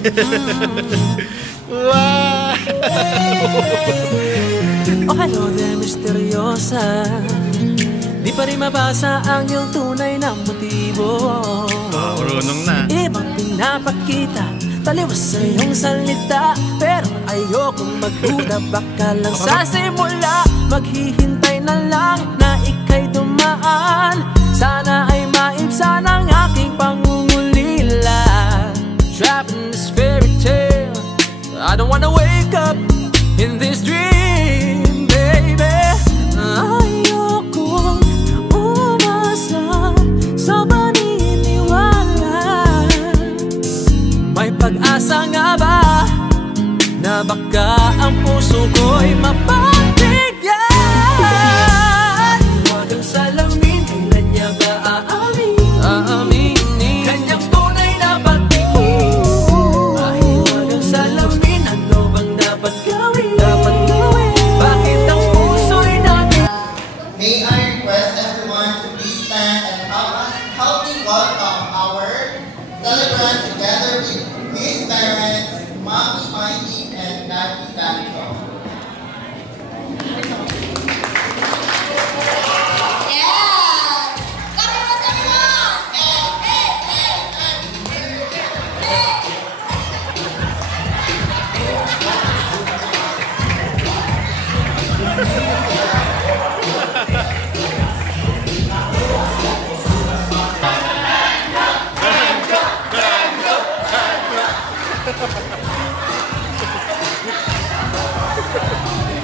Wow! Oh, hello there, misteryosa. Di pa rin mabasa ang iyong tunay na motibo. Marunong na. Ibang pinapakita, taliwas sa iyong salita. Pero ayokong magduda, baka lang sa simula. Maghihintay na lang na ika'y dumaan. Sana ay maibsan ang aking pangungulila. Trapped in this fairy tale, I don't wanna wake up in this dream, baby. Ayokong umasa sa paniniwala. May pag-asa nga ba na baka ang puso ko'y mapagbigyan? Huwag ang salamin, kailan niya ba aaminin kanyang tunay na pagtingin? Kahit huwag ang salamin, ano bang dapat gawin? Bakit ang puso'y natin? May I request everyone to please stand and help me welcome our celebrant together with his parents, Mommy Mikey and Daddy Danko.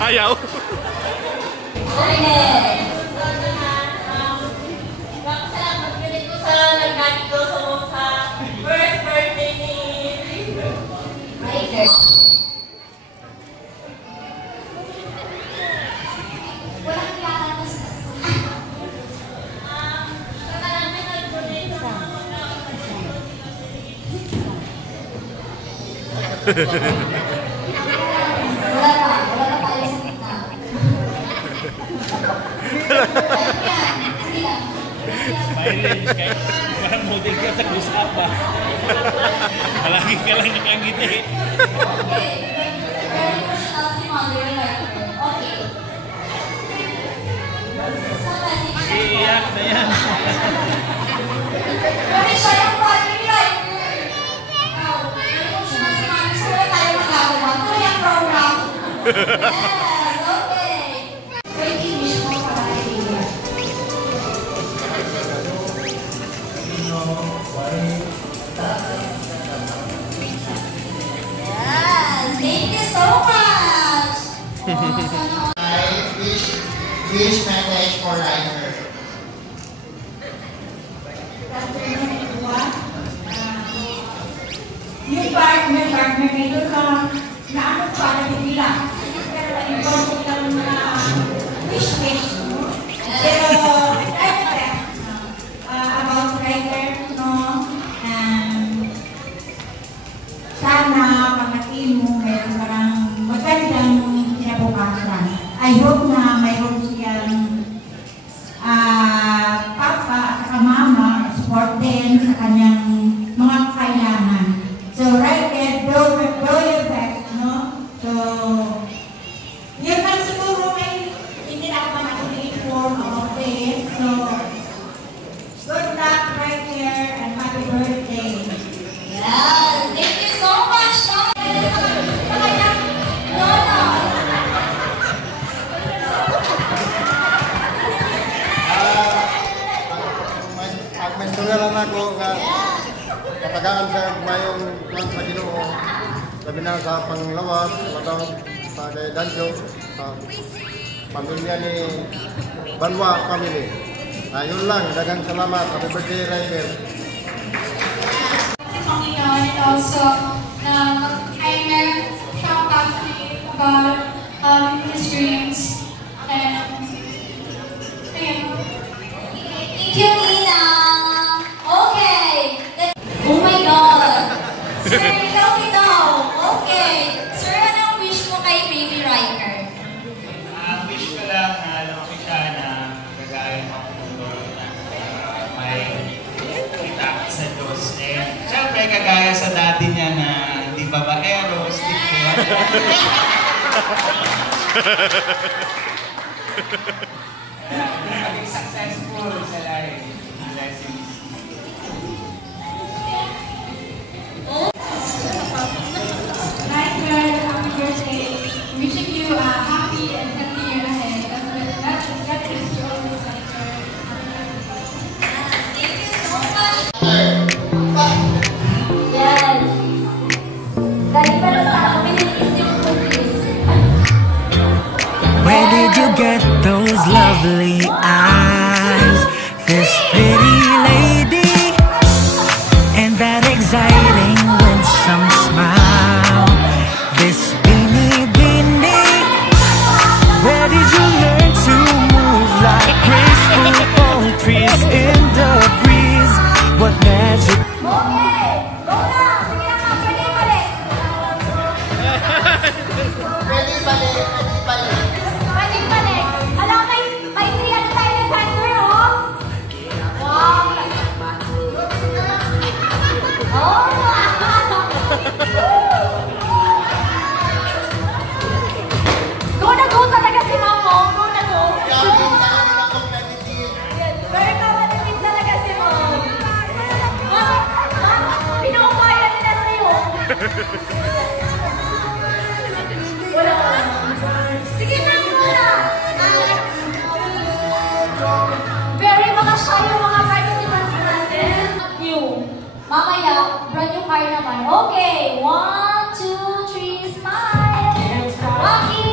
Ayaw. First birthday ni Riker. Walang kakatas. Marami nag-donate sa mga wala tayo sa kita. Sige lang. Parang model ka sa close-up ba? Palagi ka lang nakangiti. Okay. Very emotional si Mother Riker. Okay. Iiyak na yan. Very siya yung Mother Riker. Very emotional si Mother. So wala tayo magagawa. Ito yung program. Yes, okay. Great wish mo para kay Riker. Yes, thank you so much. Wish message for Riker. Yung partner kayo ka na ano para bigla. Pero important lang na wish. Pero about Riker, no? Sana pangatin mo meron parang magandang kinabukasan. I hope na mayroon siyang papa at mama support din sa kanyang mga kailangan. So right there, do your best, no? So, yun lang siguro ay hindi na ako mag-inform of this. So, good luck right here and happy birthday. Yes, thank you so much, Tom. Sa kanyang lola. May istorya lang ako katagaan sa mayong plan sa Ginoo. Sabi na sa panglawas, matang sa kay Danjo, sa pamilya ni Banwa family. Yun lang, dagang salamat. Happy birthday, Riker. Panginoon, and also na mag-timer siya passionate about his dreams. And ayun. Thank you, Nina. Okay. Oh my God. Sir, ikaw ito. Okay. Sir, anong wish mo kay Baby Riker? Wish ko lang na lumaki siya na gagawin ako may kita sa Diyos. And syempre, kagaya sa dati niya na Maging successful sa life. Blessings. Riker, happy birthday. Wishing you a happy and healthy year ahead. God bless you always, Riker. Thank you so much. Yes. Dahil para sa amin, inisip ko this. Where did you get those lovely eyes? This pretty lady and that exciting winsome smile. This beanie beanie. Where did you learn to move like graceful palm trees in the breeze? What magic? Okay, go na! Sige na nga, pwede balik. Pwede balik. Pwede balik. Alam, may 3 at tayo ng factor, oh. Wow. Oh, go na go talaga si Mamo. Go na go. Grabe, talaga na competitive. Very competitive talaga si Mom. Pinakapaya nila sa'yo. Wala ka naman. Sige na, muna. Very mga shy yung mga participants natin. New. Mamaya, brand new car naman. Okay, 1, 2, 3, smile. Rocky!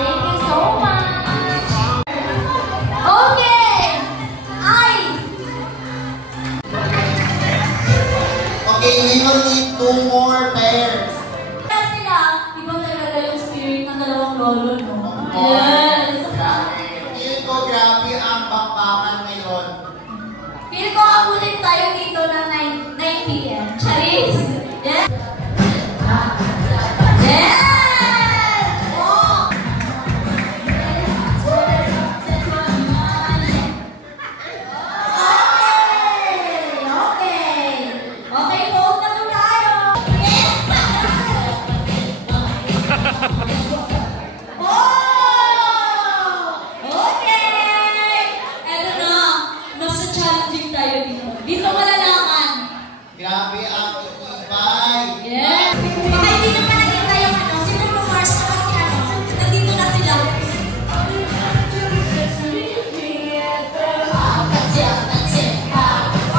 Thank you so much. Okay. Okay, we will need 2 more pairs. Kasi na, iba talaga yung spirit ng dalawang lolo, no? Yes. Feel ko grabe ang bakbakan ngayon. Feel ko abutin tayo dito ng 9 p.m. Charis? Yes. Yes! Oh! Okay, hold na to tayo. Okay! Eto na, nasa challenging tayo dito. Dito malalaman. Grabe ang itibay. Yes! Baka hindi nyo pa nakita yung ano, siguro Mars na kasi ano, nandito na sila.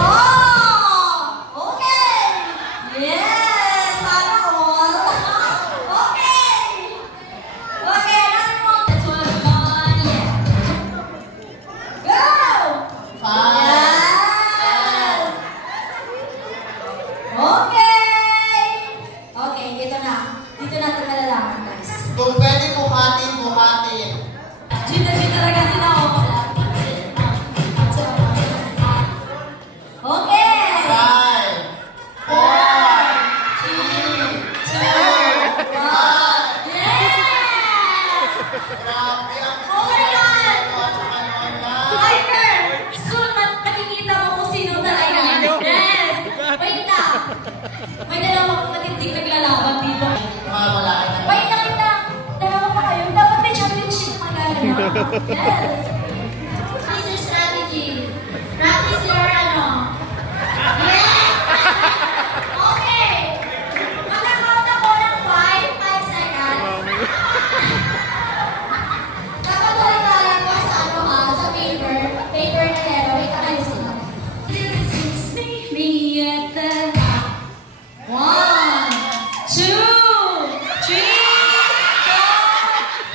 Oh! Okay! Yes! Sana all! Okay! Okay, another one. That's one. Yeah. Go! 5. Yes! Okay! Okay, dito na. Dito na ito malalaman, guys. Kung pwede buhatin, buhatin. Gina talaga sila, oh. Okay! 5, 4, 3, 2, 1. Yes! Grabe ang Oh my God! itibay. Riker! Soon, nakikita mo kung sino talaga. Yes! Wait lang. May dalawang matinding naglalaban dito. Mawala ka na. Wait lang. Dalawa pa kayo. Dapat may championship magkano. Yes. This is strategy. Practice your ano. Yes! Okay. Mag-count ako ng 5 seconds. Dapat wala ko sa ano ha, sa paper. Paper na lero. Wait, ayusin lang. Me at the 1, 2, 3, 4,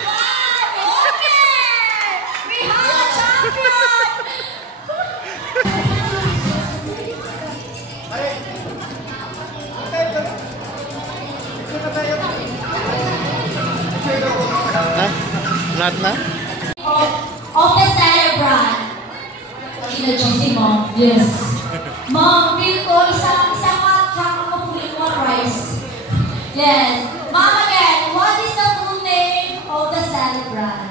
5. Okay! We have a champion! Ha? Lahat na? Of the celebrant. Kina-juicy, Mom. Yes. Mom, feel ko isang ka-track mo feel mo rice. Yes. Mom, again, what is the full name of the celebrant?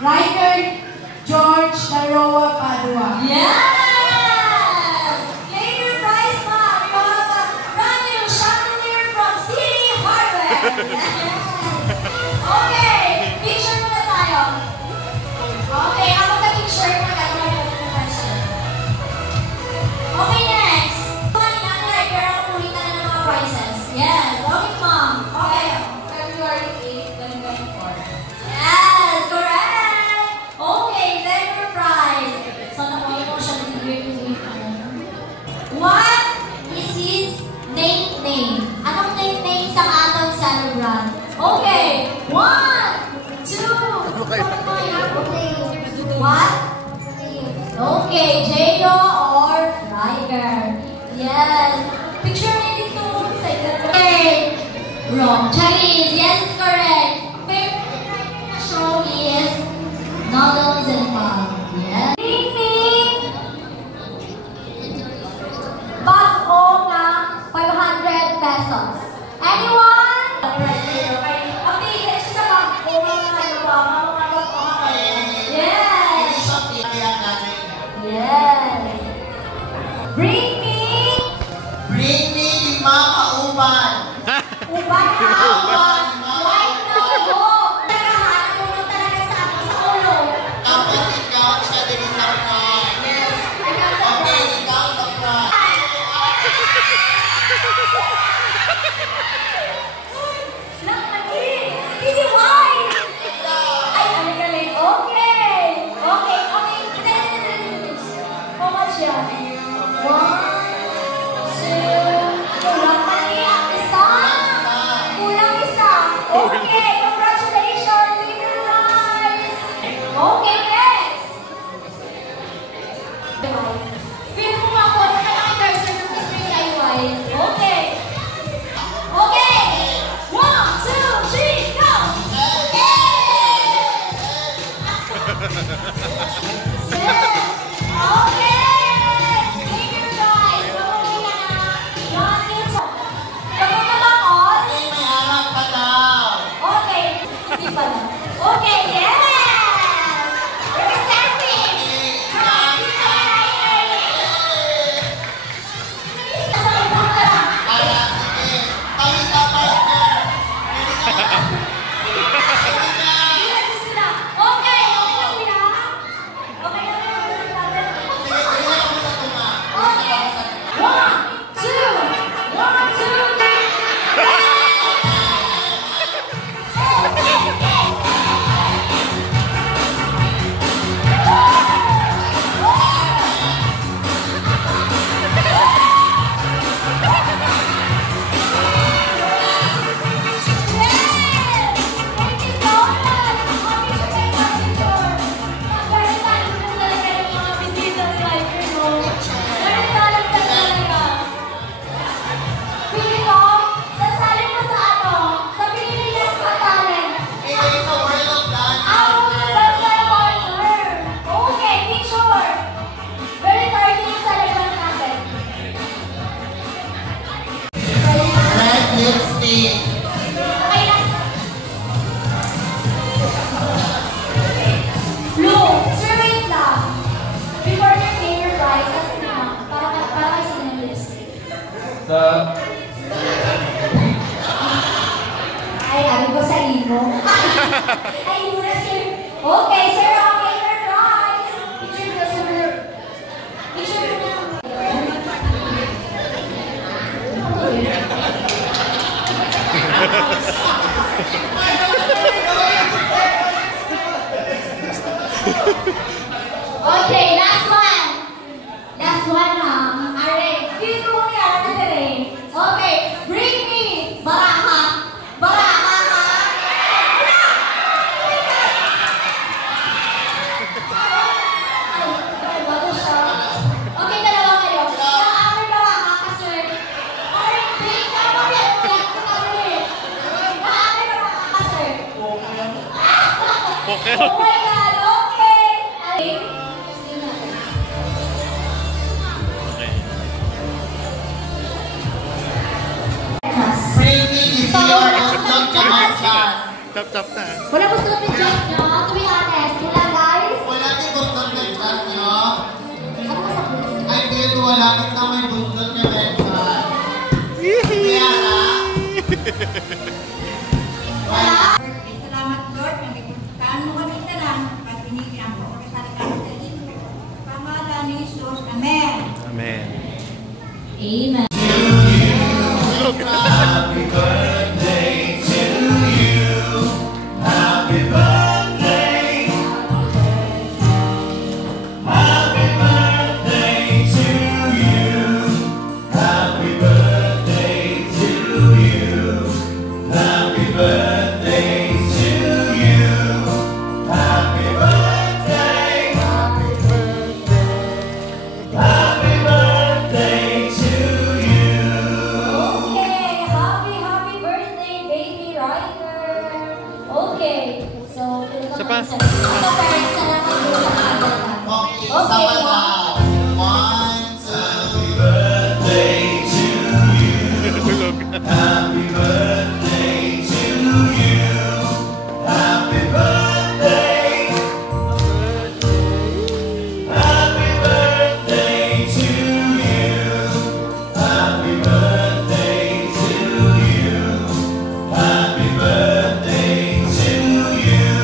Riker George Laroa Padua. Yes! Claim your prize, Mom. You have a brand new chandelier from City Hardware. Okay, picture muna tayo. Okay, habang ka-picture, magkakaroon natin ng question. Okay, next. Money natin, right? Pero kukulit na ng mga prizes. Yes, okay, ma'am. Okay. February 8, 2024. Yes, correct. Okay, then your prize. So, nakuha mo siya ng grade. What is his name? Anong name sa atong celebrant? Okay, 1, 2, what? Okay, J.O. or Riker. Yes. Picture me dito. Okay. Wrong. Chinese. Yes, it's correct. Favorite writer na show is Noodles and Pop. Yes. Bag-o na 500 pesos. Anyone? Okay, let's just bag-o na yes. Yes. Bring me the Mama Uban. Uban na uban. Why no? Nakahanap mo lang talaga sa ako sa ulo. Tapos ikaw siya din sa front. Yes. Okay, ikaw sa front. Hindi why? Ay, ang galing. Okay. Okay. How much yan? 1, 2, kulang pa niya. Isa. Kulang isa. Okay, congratulations. Winner prize. Okay, next. Feel mo nga po na naka-cursor ng Mr. DIY. Okay. Okay. 1, 2, 3, go! Okay, yes! Representing from Ay, ano ko sa imo? Ay, muna sir. Okay, sir, okay, sir, guys. Picture ko, sir. Picture ko na. Okay, last one. Last one, ha? Are, feel ko mo yan, ano rin? Okay, bring me baraha. Baraha, ha? Ay, bago siya. Okay, dalawa kayo. Nakaamay baraha ka, sir. Ay, bring ka mo yan. Nakaamay baraha ka, sir. Okay. Oh my God, okay. Ay, Tap na. wala po sa pictures nyo, to be honest. Wala, guys. Wala din bustot na chat nyo. Ano ka sa puso? Ay, dito wala din na may bustot na chat. Kaya na. Salamat Lord, nagpuntahan mo kami tanan at binigyan mo kami sa kanilang sa pangalan ni Jesus. Amen. Amen. Amen. Happy birthday to you. Happy birthday. Happy birthday to you. Happy birthday to you. Happy birthday to you. Happy birthday. Happy birthday. Happy birthday to you. Okay, happy birthday, baby Ryder. Okay, so Isa pa. Ito parents na lang ang sa agad. Okay, Okay, sama one. na. 1, 2, Happy birthday to you. Tulog. Happy birthday to you. Happy birthday. Happy birthday to you. Happy birthday to you. Happy birthday to you.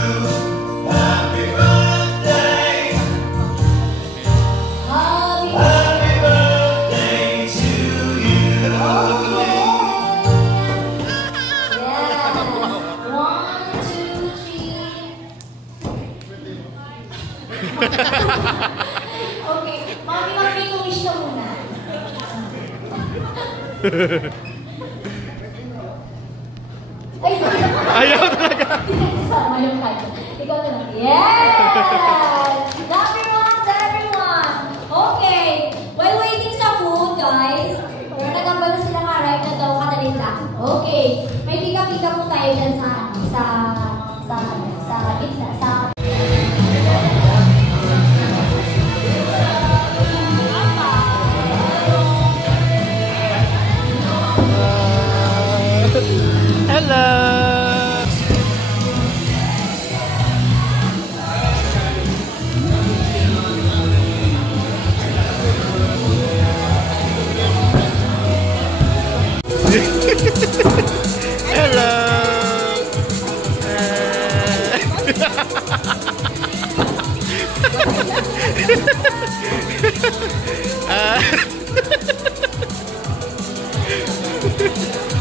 Happy birthday. Happy birthday to you. Yes. 1, 2, 3. Okay, mami wish ka muna. Ay, Ayaw talaga. Sama yung kanya. Ikaw na lang. Yes! Number 1 to everyone. Okay. While waiting sa food, guys, pero nagambalo sila ka-arrive na daw katalita. Okay. May pika-pika po tayo dyan sa gitna, sa Hello.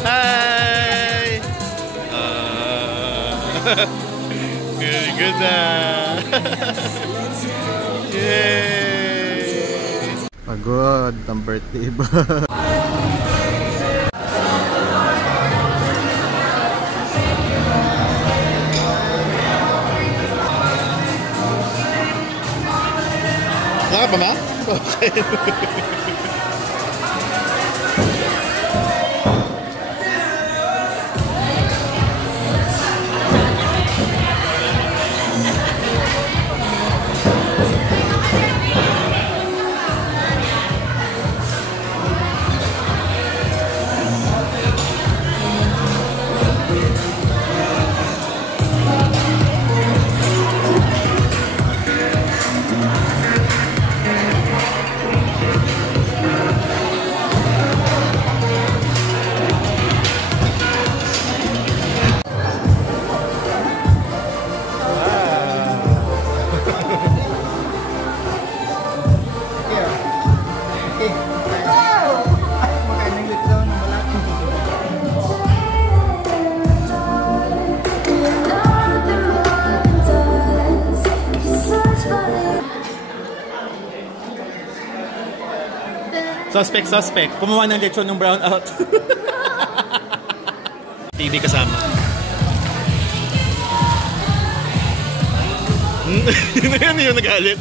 Hi. Good, good na. Yay! Pagod ang birthday ba? Wala ka ba ma? Okay. Suspect. Kumuha ng lechon ng brown out. TV kasama. Yun yung nagalit.